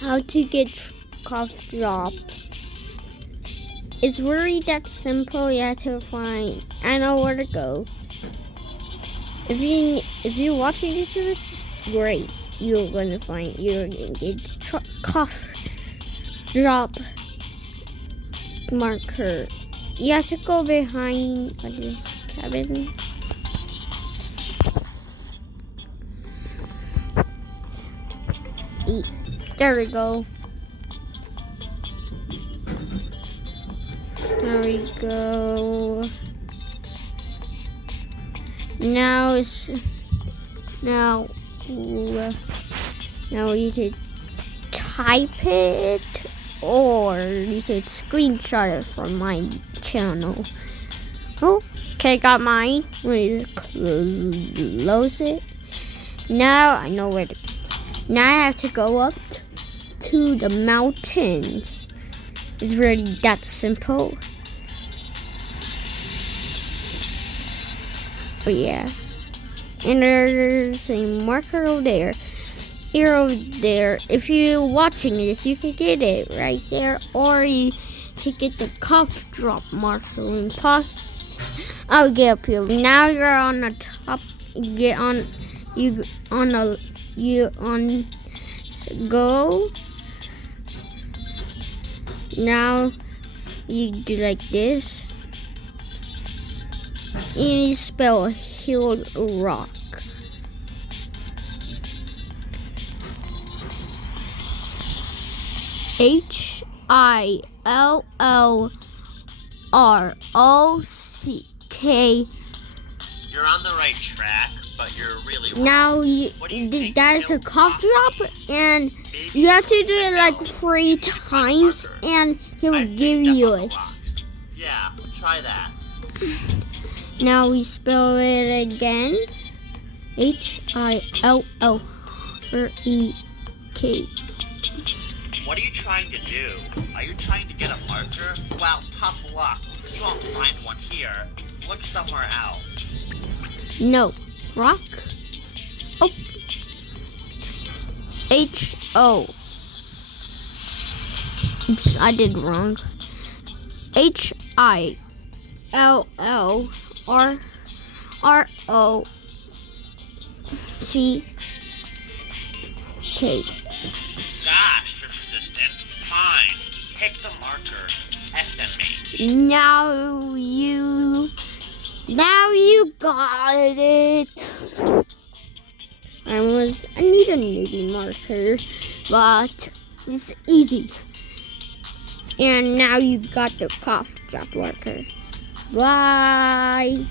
how to get cough drop. It's really that simple. You have to find. I know where to go. If you're watching this, great. You're gonna get cough drop marker. You have to go behind this cabin. There we go. There we go. Now you could type it, or you could screenshot it from my channel. Oh, okay, got mine. I'm going to close it. Now I know where to. Now I have to go up to the mountains. It's really that simple. Oh yeah. And there's a marker over there. Here over there. If you're watching this, you can get it right there. Or you can get the cough drop marker and pause. I'll get up here. Now you're on the top. Go. Now you do like this. And you spell Hill Rock. HILLROCK. You're on the right track, but you're really wrong. Now that is a cough drop, and you have to do it like 3 times, and he will give you it. Yeah, try that. Now we spell it again. HILLREK. What are you trying to do? Are you trying to get a marker? Well, tough luck. You won't find one here. Look somewhere else. No. Rock. Oh. HO. Oops, I did wrong. HILLRROCK. Gosh, you're persistent. Fine. Take the marker. estimate. Now you got it. I need a newbie marker, but it's easy. And now you got the cough drop marker. Bye.